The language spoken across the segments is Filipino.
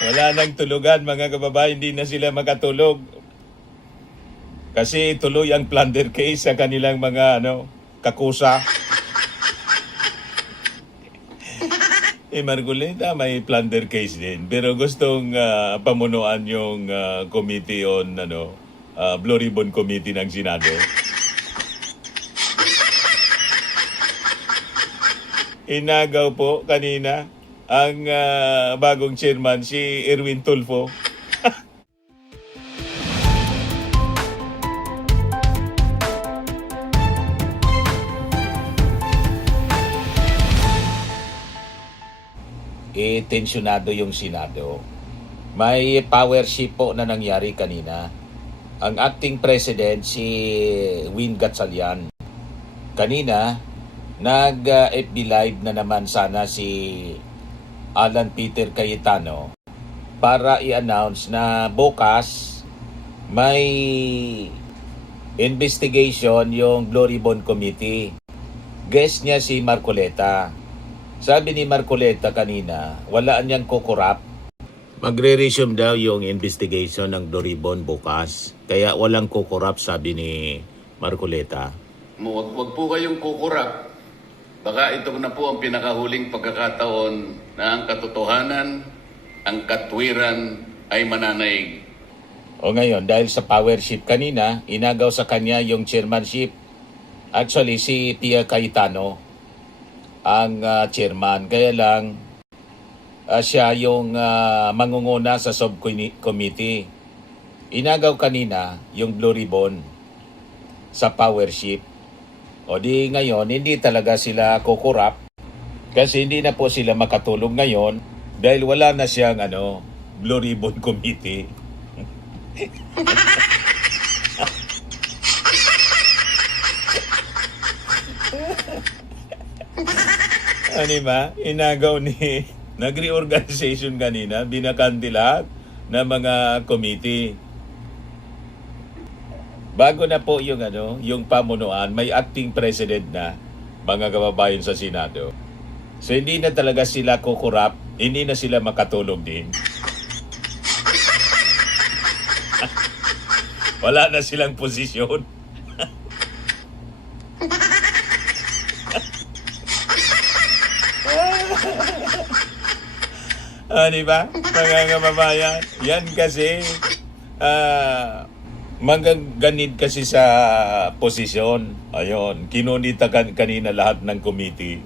Wala nang tulugan mga kababayan, hindi na sila makatulog. Kasi tuloy ang plunder case sa kanilang mga kakusa. Margoleta may plunder case din. Pero gustong pamunuan yung committee on Blue Ribbon Committee ng Senado. Inagaw po kanina ang bagong chairman, si Erwin Tulfo. Tensyonado yung Senado. May power shift po na nangyari kanina. Ang acting president, si Win Gatchalian. Kanina, nag-FB Live na naman sana si Alan Peter Cayetano para i-announce na bukas may investigation yung Blue Ribbon Committee. Guest niya si Marcoleta. Sabi ni Marcoleta kanina, wala niyang kukurap. Magre-resume daw yung investigation ng Blue Ribbon bukas. Kaya walang kukurap, sabi ni Marcoleta. Huwag po kayong kukurap. Baka ito na po ang pinakahuling pagkakataon na ang katotohanan, ang katwiran ay mananaig. O ngayon, dahil sa power shift kanina, inagaw sa kanya yung chairmanship. Actually, si Pia Cayetano ang chairman. Kaya lang, siya yung mangunguna sa subcommittee. Inagaw kanina yung Blue Ribbon sa power shift. O di ngayon, hindi talaga sila kukurap kasi hindi na po sila makatulog ngayon dahil wala na siyang Blue Ribbon Committee. Ba? Inagaw ni nag-reorganization kanina, binakanti lahat ng mga committee. Bago na po yung pamunuan, may acting president na mga kababayan sa Senado. So hindi na talaga sila kukurap, hindi na sila makatulog din. Wala na silang posisyon. Diba? Mga kababayan, yan kasi manggaganid kasi sa posisyon. Ayun, kinunita kanina lahat ng committee.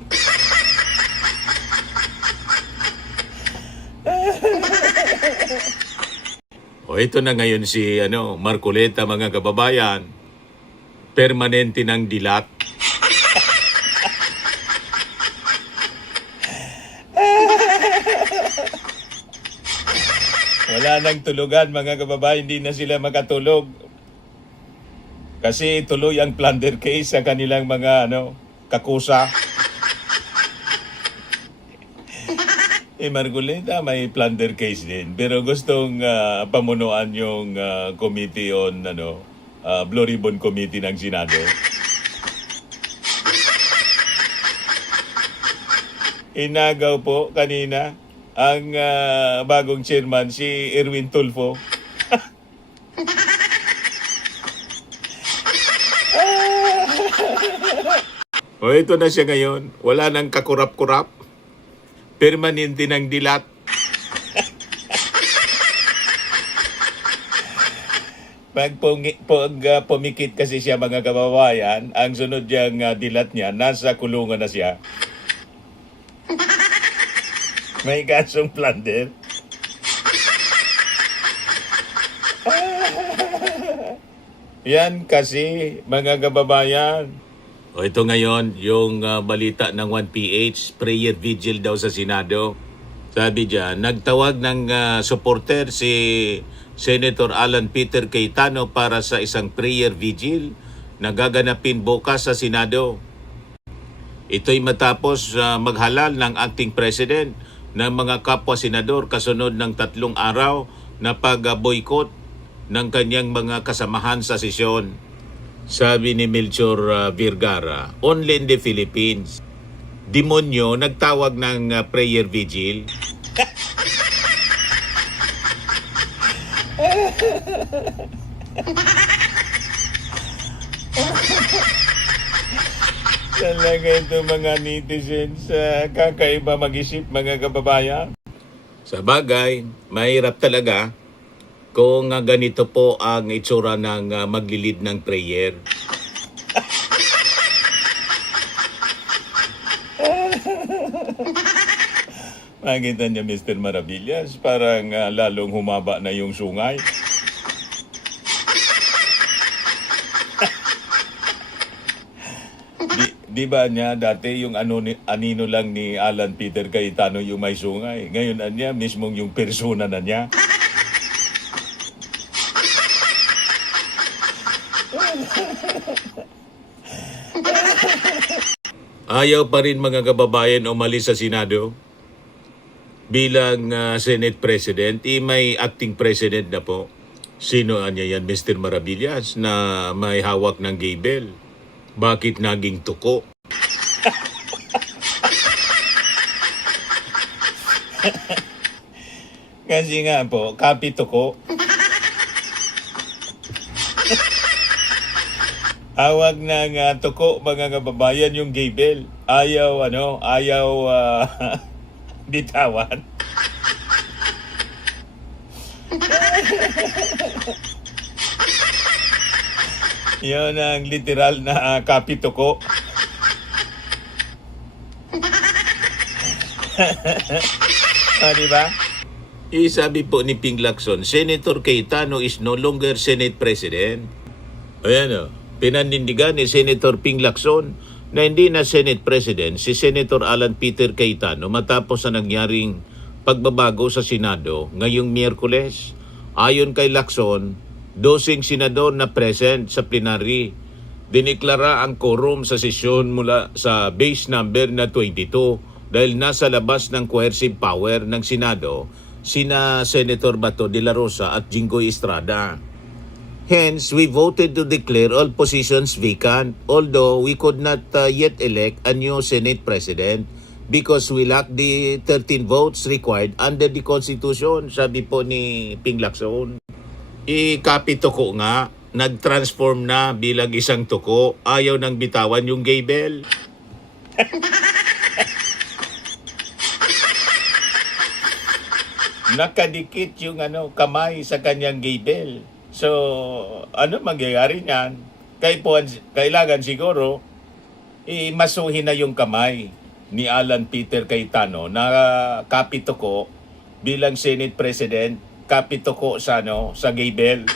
O ito na ngayon si Marcoleta, mga kababayan. Permanente ng dilat. Wala nang tulugan mga kababayan, hindi na sila makatulog. Kasi tuloy ang plunder case sa kanilang mga kakusa. Margoleta may plunder case din. Pero gustong pamunuan yung committee on Blue Ribbon Committee ng Senado. Inagaw po kanina ang bagong chairman, si Erwin Tulfo. O ito na siya ngayon. Wala nang kakurap-kurap. Permanente ng dilat. Pag pumikit kasi siya mga kababayan, ang sunod niyang dilat niya, nasa kulungan na siya. May kasong plunder. Yan kasi mga kababayan. O ito ngayon, yung balita ng 1PH, prayer vigil daw sa Senado. Sabi dyan, nagtawag ng supporter si Senator Alan Peter Cayetano para sa isang prayer vigil na gaganapin bukas sa Senado. Ito'y matapos maghalal ng acting president ng mga kapwa senador kasunod ng 3 araw na pag-boycott ng kanyang mga kasamahan sa sesyon. Sabi ni Melchor Vergara, only in the Philippines. Demonyo nagtawag ng prayer vigil. Talaga ito mga netizens, kakaiba mag-isip mga kababayan. Sa bagay, mahirap talaga kung ganito po ang itsura ng maglilid ng prayer. Makita niya Mr. Maravillas, parang lalong humaba na yung sungay. Di ba niya dati yung anino lang ni Alan Peter Cayetano yung may sungay. Ngayon niya mismong yung persona na niya. Ayaw pa rin mga kababayan umalis sa Senado. Bilang Senate President, may acting President na po. Sino niya yan, Mr. Maravillas, na may hawak ng gable? Bakit naging tuko? Kasi nga po, kapi tuko. Hawag ng tuko mga kababayan yung gable. Ayaw bitawan. Yun ang literal na kapituko. Diba? Sabi po ni Ping Lacson, Senator Cayetano is no longer Senate President. Ayan pinanindigan ni Senator Ping Lacson na hindi na Senate President si Senator Alan Peter Cayetano matapos na nangyaring pagbabago sa Senado ngayong Miyerkules. Ayon kay Lacson, 12 senador na present sa plenary. Diniklara ang quorum sa sesyon mula sa base number na 22 dahil nasa labas ng coercive power ng Senado sina Senator Bato de la Rosa at Jinggoy Estrada. Hence, we voted to declare all positions vacant, although we could not yet elect a new Senate President because we lack the 13 votes required under the Constitution, sabi po ni Ping Lacson. Kapituko nga, nag-transform na bilang isang tuko, ayaw nang bitawan yung gable. Nakadikit yung kamay sa kanyang gable. So, ano mangyayari niyan? Kailangan siguro masuhin na yung kamay ni Alan Peter Cayetano na kapituko bilang Senate President, kapituko sa gable.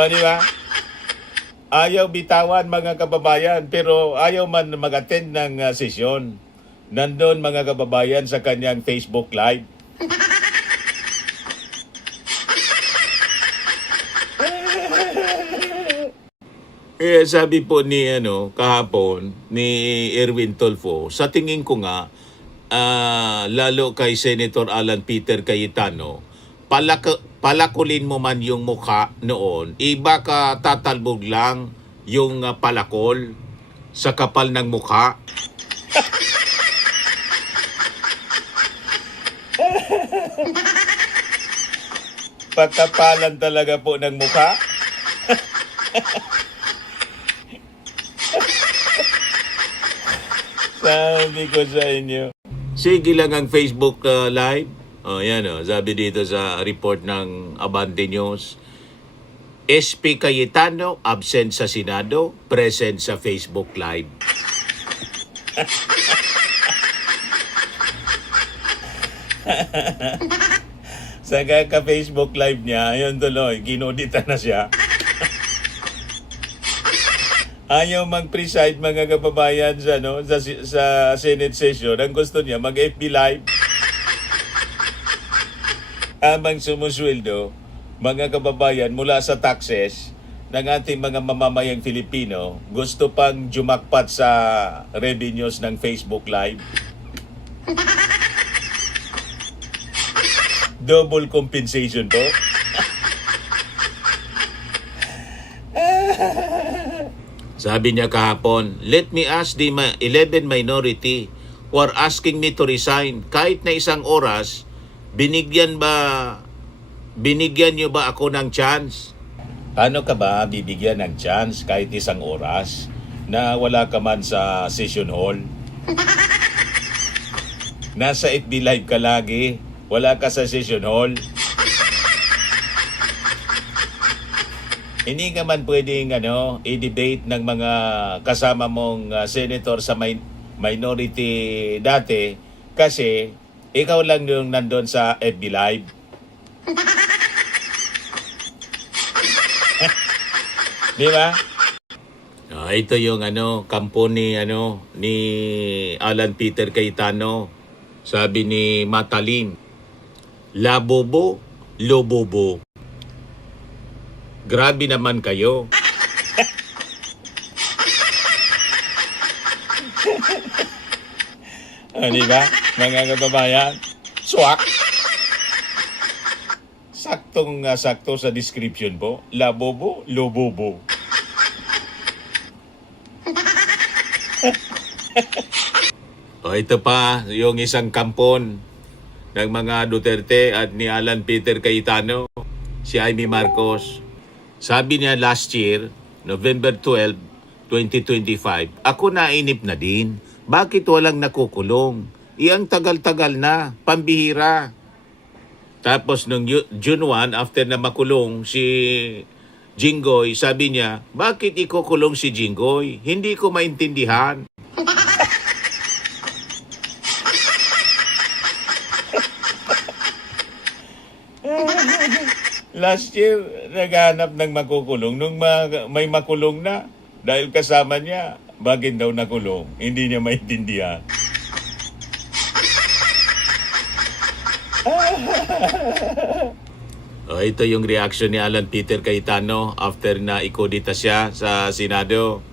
Diba? Ayaw bitawan mga kababayan pero ayaw man mag-attend ng sesyon. Nandun mga kababayan sa kanyang Facebook Live. Sabi po ni kahapon ni Erwin Tulfo, sa tingin ko nga lalo kay Senator Alan Peter Cayetano, palakulin mo man yung mukha noon, baka tatalbog lang yung palakol sa kapal ng mukha. Patapalan talaga po ng mukha. Sabi ko sa inyo. Sige lang ang Facebook Live. Sabi dito sa report ng Abante News. SP Cayetano, absent sa Senado, present sa Facebook Live. Sa ka-Facebook Live niya, ayun tuloy, ginudita na siya. Ayaw mag-preside mga kababayan sa Senate session. Ang gusto niya, mag-FB Live. Habang sumusweldo, mga kababayan mula sa taxes ng ating mga mamamayang Filipino, gusto pang jumakpat sa revenues ng Facebook Live. Double compensation po. Sabi niya kahapon, let me ask the 11 minority who are asking me to resign. Kahit na isang oras, binigyan nyo ba ako ng chance? Paano ka ba bibigyan ng chance kahit isang oras na wala ka man sa session hall? Nasa FB Live ka lagi, wala ka sa session hall. Hindi ka man pwedeng i-debate ng mga kasama mong senator sa minority dati kasi ikaw lang yung nandun sa FB Live. Di ba? Ito yung kampo ni Alan Peter Cayetano. Sabi ni Matalim, labobo, lobobo. Grabe naman kayo. Di ba? Mga kababayan, swak. Sakto sa description po. Labobo, lobobo. Ito pa, yung isang kampon ng mga Duterte at ni Alan Peter Cayetano, si Amy Marcos. Sabi niya last year, November 12, 2025, ako nainip na din. Bakit walang nakukulong? Iyang tagal-tagal na, pambihira. Tapos nung June 1, after na makulong si Jinggoy, sabi niya, bakit ikukulong si Jinggoy? Hindi ko maintindihan. Last year, naghanap ng makukulong. Nung may makulong na, dahil kasama niya, bakit daw nakulong? Hindi niya maintindihan. Ito yung reaction ni Alan Peter Cayetano after na ikodita siya sa Senado.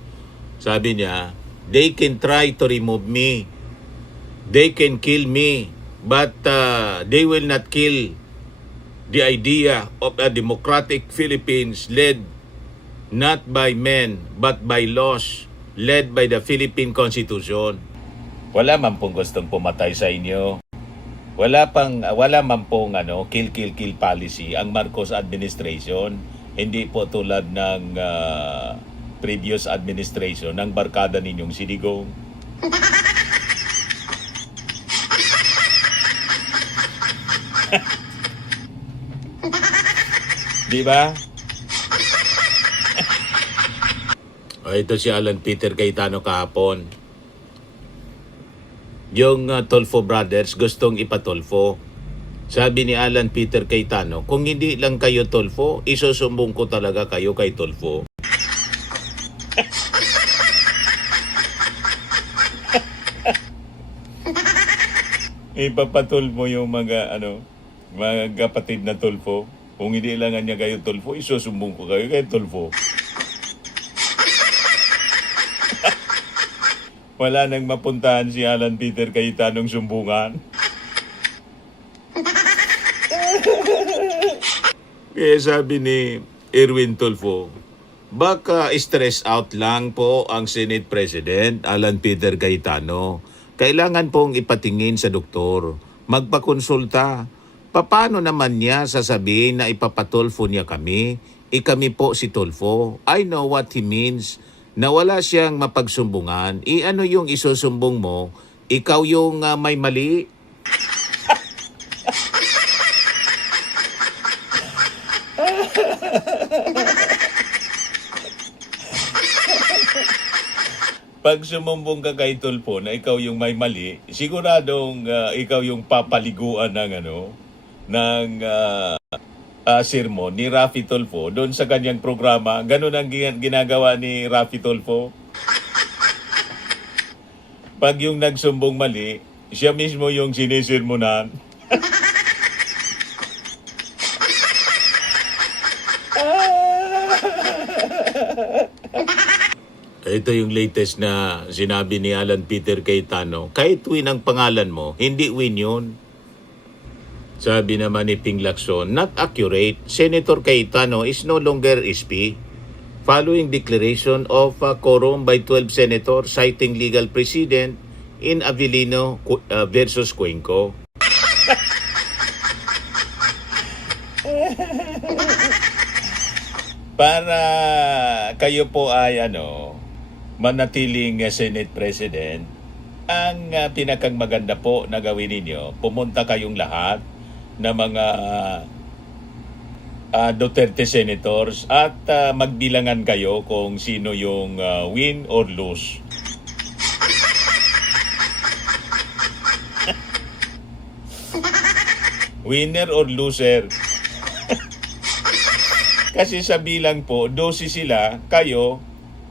Sabi niya, they can try to remove me. They can kill me. But they will not kill the idea of a democratic Philippines led not by men but by laws led by the Philippine Constitution. Wala man pong gustong pumatay sa inyo. Wala man pong kill policy ang Marcos administration. Hindi po tulad ng previous administration ng barkada ninyong Sidigong. Di ba? Ito si Alan Peter Cayetano kahapon. Yung Tulfo Brothers gustong ipatulfo. Sabi ni Alan Peter Cayetano, kung hindi lang kayo Tulfo, isusumbong ko talaga kayo kay Tulfo. Ipapatulfo yung mga kapatid na Tulfo. Kung hindi lang niya kayo Tulfo, isusumbong ko kayo kay Tulfo. Wala nang mapuntahan si Alan Peter Cayetanong sumbungan. Kaya sabi ni Erwin Tulfo, baka stress out lang po ang Senate President Alan Peter Cayetano. Kailangan pong ipatingin sa doktor, magpakonsulta. Paano naman niya sasabihin na ipapatulfo niya kami? Kami po si Tulfo. I know what he means. Na wala siyang mapagsumbungan, ano yung isusumbong mo? Ikaw yung may mali? Pag sumumbong ka kay Tulfo na ikaw yung may mali, siguradong ikaw yung papaliguan ng sermon ni Raffy Tulfo doon sa kanyang programa. Ganun ang ginagawa ni Raffy Tulfo. Pag yung nagsumbong mali, siya mismo yung sinisermonan. Ito yung latest na sinabi ni Alan Peter Cayetano. Kahit win ang pangalan mo, hindi win yun. Sabi naman ni Ping Lacson, not accurate. Senator Cayetano is no longer SP. Following declaration of quorum by 12 senators citing legal precedent, in Avellino versus Cuenco. Para kayo po ay manatiling Senate President, ang pinakang maganda po na gawin ninyo, pumunta kayong lahat na mga Duterte senators at magbilangan kayo kung sino yung win or lose. Winner or loser. Kasi sa bilang po, 12 sila, kayo,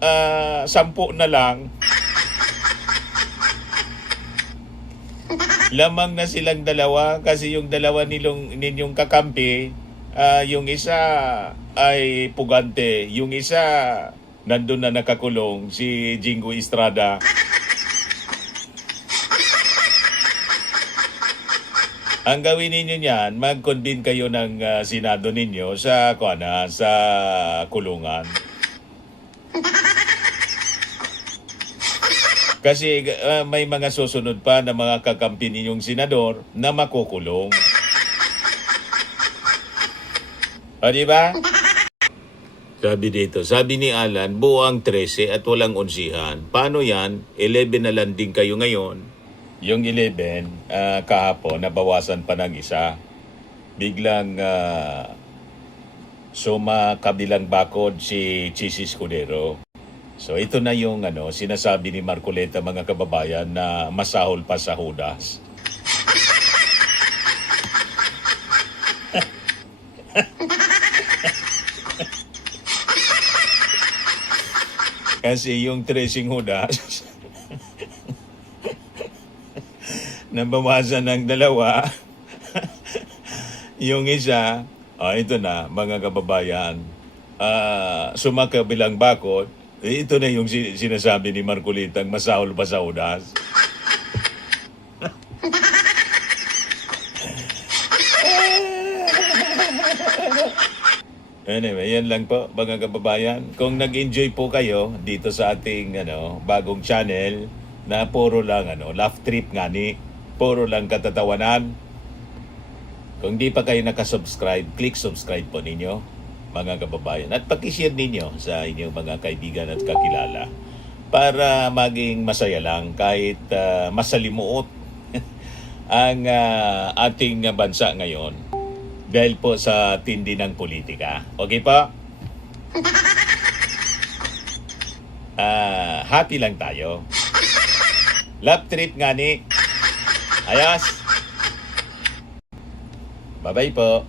10 na lang. Lamang na silang dalawa kasi yung dalawa ninyong kakampi, yung isa ay pugante, yung isa nandun na nakakulong, si Jingo Estrada. Ang gawin ninyo niyan, mag-convene kayo ng Senado ninyo sa kulungan. Kasi may mga susunod pa na mga kakampi ninyong senador na makukulong. O, di ba? Sabi ni Alan, buo ang 13 at walang onsihan. Paano yan? 11 na lang din kayo ngayon. Yung 11, kahapon, nabawasan pa ng isa. Biglang kabilang bakod si Chis Escudero. So ito na yung sinasabi ni Marcoleta, mga kababayan, na masahol pa sa Judas. Kasi yung tracing Judas, nabawasan ng dalawa. Yung isa, ito na, mga kababayan, sumakabilang bakod. Ito na yung sinasabi ni Marcolitang masahol pa sa Judas. Anyway, yan lang po, mga kababayan. Kung nag-enjoy po kayo dito sa ating bagong channel na puro lang laugh trip nga ni, puro lang katatawanan. Kung di pa kayo nakasubscribe, click subscribe po ninyo, mga kababayan. At pakishare ninyo sa inyong mga kaibigan at kakilala para maging masaya lang kahit masalimuot ang ating bansa ngayon dahil po sa tindi ng politika. Okay pa? Happy lang tayo. Love trip nga ni. Ayos. Bye-bye po.